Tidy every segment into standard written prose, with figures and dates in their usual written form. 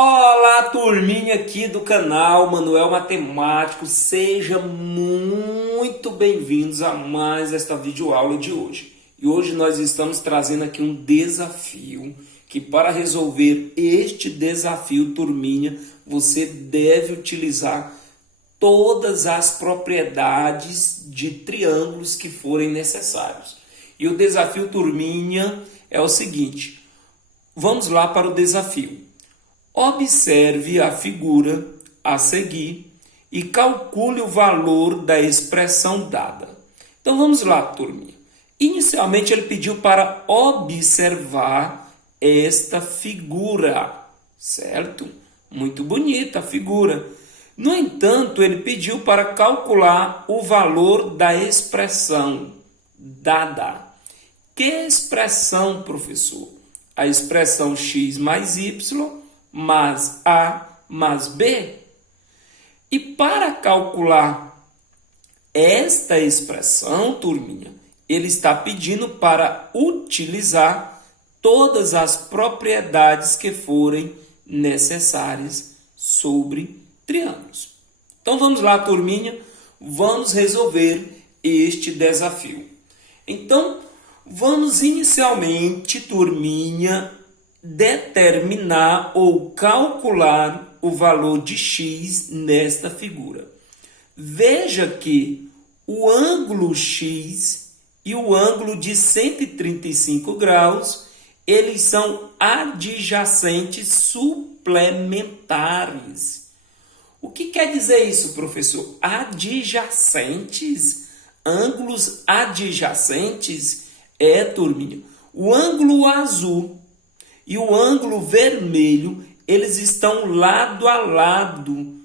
Olá, turminha aqui do canal Manuel Matemático, sejam muito bem-vindos a mais esta videoaula de hoje. E hoje nós estamos trazendo aqui um desafio, que para resolver este desafio, turminha, você deve utilizar todas as propriedades de triângulos que forem necessários. E o desafio, turminha, é o seguinte, vamos lá para o desafio. Observe a figura a seguir e calcule o valor da expressão dada. Então vamos lá, turminha. Inicialmente ele pediu para observar esta figura, certo? Muito bonita a figura. No entanto, ele pediu para calcular o valor da expressão dada. Que expressão, professor? A expressão x mais y mais A mais B. E para calcular esta expressão, turminha, ele está pedindo para utilizar todas as propriedades que forem necessárias sobre triângulos. Então vamos lá, turminha, vamos resolver este desafio. Então, vamos inicialmente, turminha, determinar ou calcular o valor de x nesta figura. Veja que o ângulo x e o ângulo de 135 graus, eles são adjacentes suplementares. O que quer dizer isso, professor? Adjacentes? Ângulos adjacentes turminha, o ângulo azul e o ângulo vermelho, eles estão lado a lado.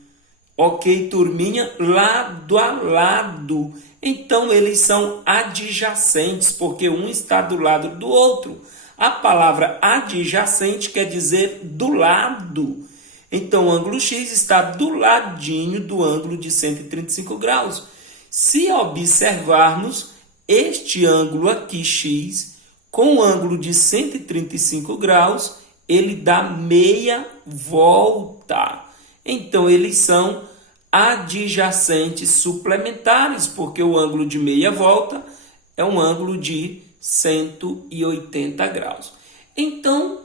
Ok, turminha? Lado a lado. Então, eles são adjacentes, porque um está do lado do outro. A palavra adjacente quer dizer do lado. Então, o ângulo x está do ladinho do ângulo de 135 graus. Se observarmos este ângulo aqui, x, com o ângulo de 135 graus, ele dá meia volta. Então, eles são adjacentes suplementares, porque o ângulo de meia volta é um ângulo de 180 graus. Então,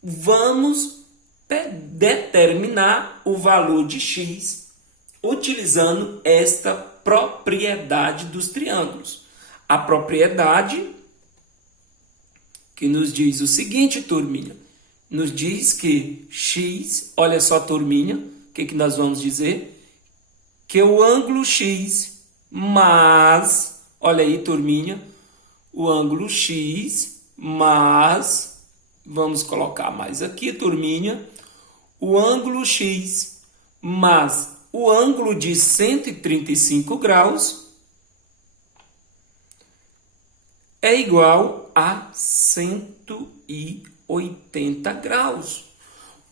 vamos determinar o valor de x utilizando esta propriedade dos triângulos. A propriedade que nos diz o seguinte, turminha, nos diz que x, olha só, turminha, o que nós vamos dizer? Que o ângulo x mais, olha aí, turminha, o ângulo x mais, vamos colocar mais aqui, turminha, o ângulo x mais o ângulo de 135 graus é igual a 180 graus.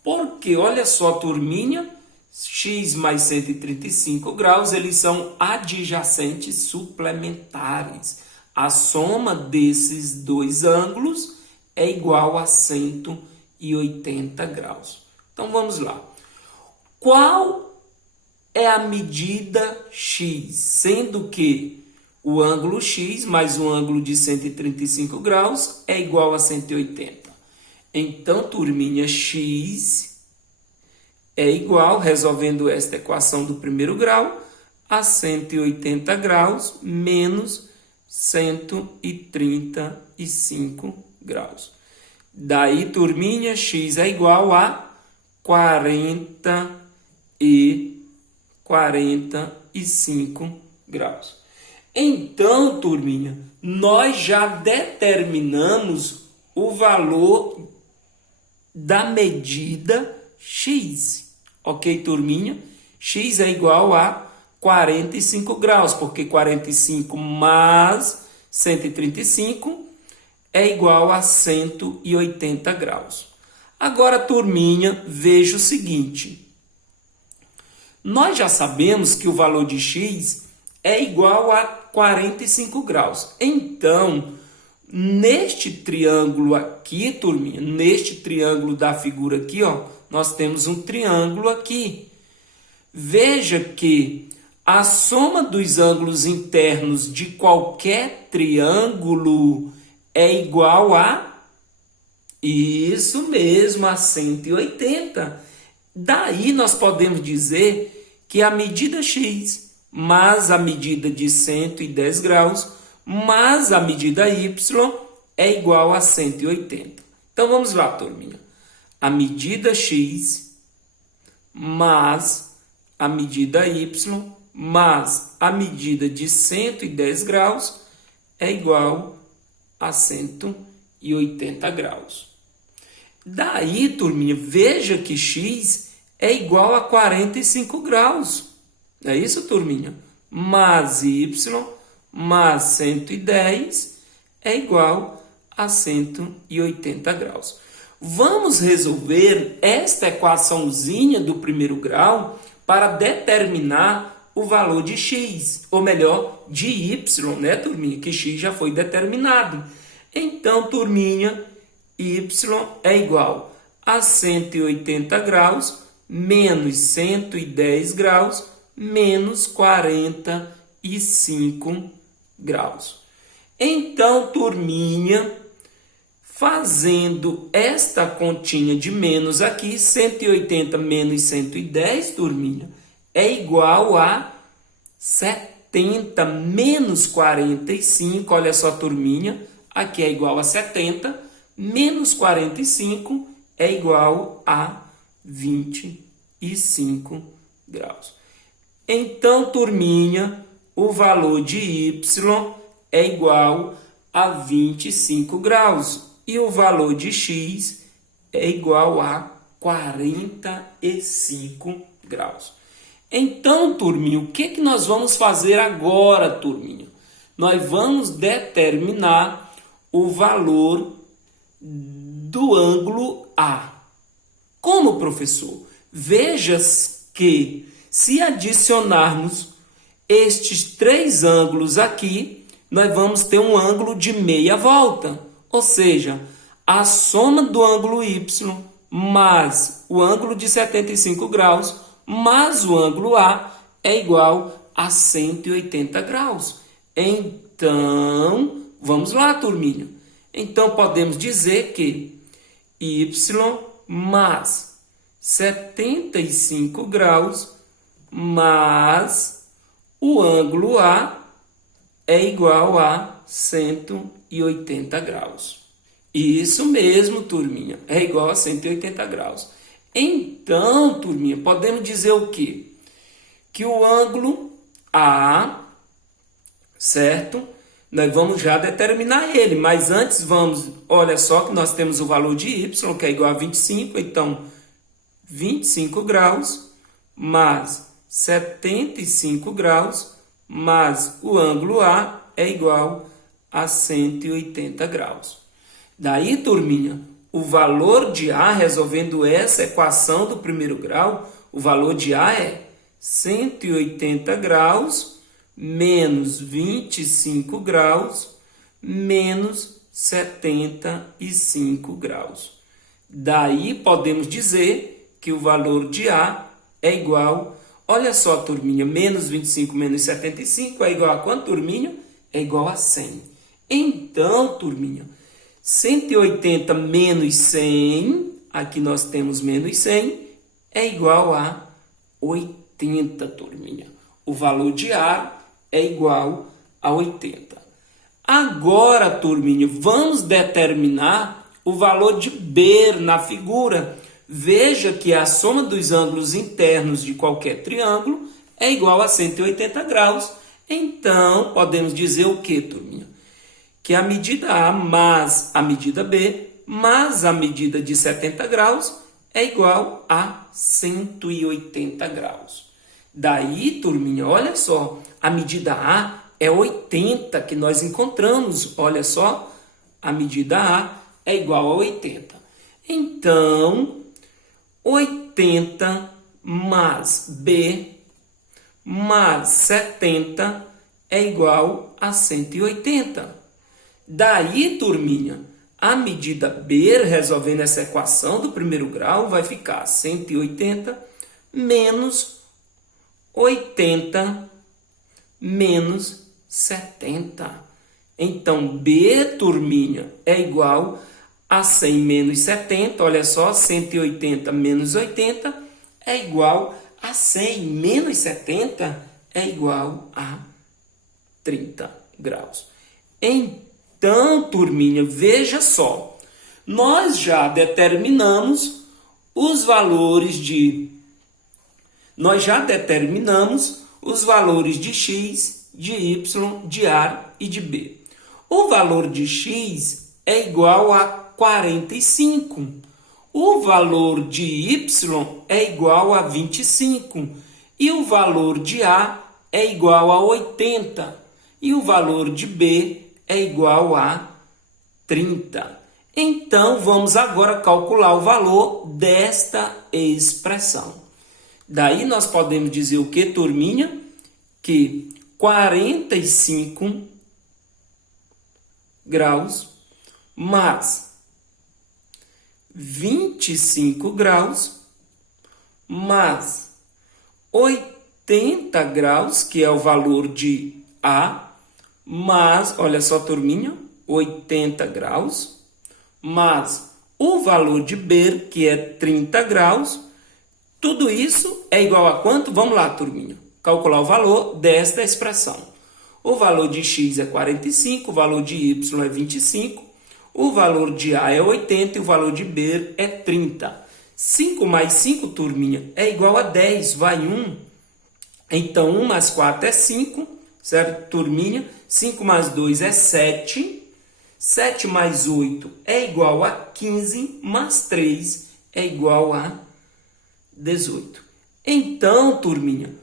Porque, olha só, turminha, x mais 135 graus, eles são adjacentes suplementares. A soma desses dois ângulos é igual a 180 graus. Então, vamos lá. Qual é a medida x? Sendo que o ângulo x mais o ângulo de 135 graus é igual a 180. Então, turminha, x é igual, resolvendo esta equação do primeiro grau, a 180 graus menos 135 graus. Daí, turminha, x é igual a 45 graus. Então, turminha, nós já determinamos o valor da medida x. Ok, turminha? X é igual a 45 graus, porque 45 mais 135 é igual a 180 graus. Agora, turminha, veja o seguinte. Nós já sabemos que o valor de x é igual a 45 graus. Então, Neste triângulo aqui, turminha, neste triângulo da figura aqui, ó, nós temos um triângulo aqui. Veja que a soma dos ângulos internos de qualquer triângulo é igual a... Isso mesmo, a 180. Daí nós podemos dizer que a medida x mais a medida de 110 graus mais a medida y é igual a 180. Então vamos lá, turminha. A medida x mais a medida y mais a medida de 110 graus é igual a 180 graus. Daí, turminha, veja que x é igual a 45 graus. Não é isso, turminha? Mais y mais 110 é igual a 180 graus. Vamos resolver esta equaçãozinha do primeiro grau para determinar o valor de x, ou melhor, de y, né, turminha? Que x já foi determinado. Então, turminha, y é igual a 180 graus menos 110 graus menos 45 graus. Então, turminha, fazendo esta continha de menos aqui, 180 menos 110, turminha, é igual a 70 menos 45, olha só, turminha, aqui é igual a 70, menos 45 é igual a 25 graus. Então, turminha, o valor de y é igual a 25 graus e o valor de x é igual a 45 graus. Então, turminha, o que nós vamos fazer agora, turminha? Nós vamos determinar o valor do ângulo A. Como, professor? Veja que se adicionarmos estes três ângulos aqui, nós vamos ter um ângulo de meia volta. Ou seja, a soma do ângulo y mais o ângulo de 75 graus mais o ângulo A é igual a 180 graus. Então, vamos lá, turminha. Então, podemos dizer que y mais 75 graus mais o ângulo A é igual a 180 graus. Isso mesmo, turminha, é igual a 180 graus. Então, turminha, podemos dizer o quê? Que o ângulo A, certo? Nós vamos já determinar ele, mas antes vamos, olha só que nós temos o valor de y, que é igual a 25, então 25 graus mais 75 graus mais o ângulo A é igual a 180 graus. Daí, turminha, o valor de A, resolvendo essa equação do primeiro grau, o valor de A é 180 graus menos 25 graus menos 75 graus. Daí podemos dizer que o valor de A é igual, olha só, turminha, menos 25 menos 75 é igual a quanto, turminha? É igual a 100. Então, turminha, 180 menos 100, aqui nós temos menos 100, é igual a 80, turminha. O valor de A é igual a 80. Agora, turminha, vamos determinar o valor de B na figura. Veja que a soma dos ângulos internos de qualquer triângulo é igual a 180 graus. Então, podemos dizer o que, turminha? Que a medida A mais a medida B mais a medida de 70 graus é igual a 180 graus. Daí, turminha, olha só, a medida A é 80 que nós encontramos. Olha só, a medida A é igual a 80. Então, 80 mais B mais 70 é igual a 180. Daí, turminha, a medida B, resolvendo essa equação do primeiro grau, vai ficar 180 menos 80 menos 70. Então, B, turminha, é igual a 100 menos 70. Olha só, 180 menos 80 é igual a 100 menos 70 é igual a 30 graus. Então, turminha, veja só. Nós já determinamos os valores de x, de y, de a e de b. O valor de x é igual a 45. O valor de y é igual a 25. E o valor de a é igual a 80. E o valor de b é igual a 30. Então, vamos agora calcular o valor desta expressão. Daí nós podemos dizer o que, turminha? Que 45 graus mais 25 graus mais 80 graus, que é o valor de A, mais, olha só, turminha, 80 graus, mais o valor de B, que é 30 graus. Tudo isso é igual a quanto? Vamos lá, turminha. Calcular o valor desta expressão. O valor de x é 45, o valor de y é 25, o valor de a é 80 e o valor de b é 30. 5 mais 5, turminha, é igual a 10, vai 1. Então, 1 mais 4 é 5, certo, turminha? 5 mais 2 é 7. 7 mais 8 é igual a 15, mais 3 é igual a 18. Então, turminha,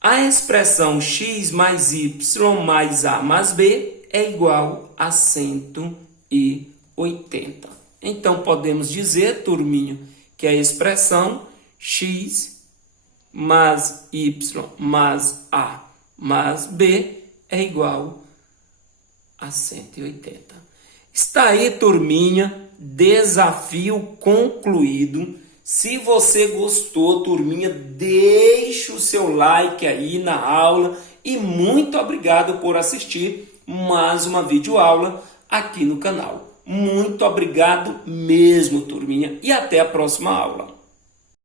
a expressão x mais y mais a mais b é igual a 180. Então, podemos dizer, turminha, que a expressão x mais y mais a mais b é igual a 180. Está aí, turminha, desafio concluído. Se você gostou, turminha, deixe o seu like aí na aula e muito obrigado por assistir mais uma videoaula aqui no canal. Muito obrigado mesmo, turminha, e até a próxima aula.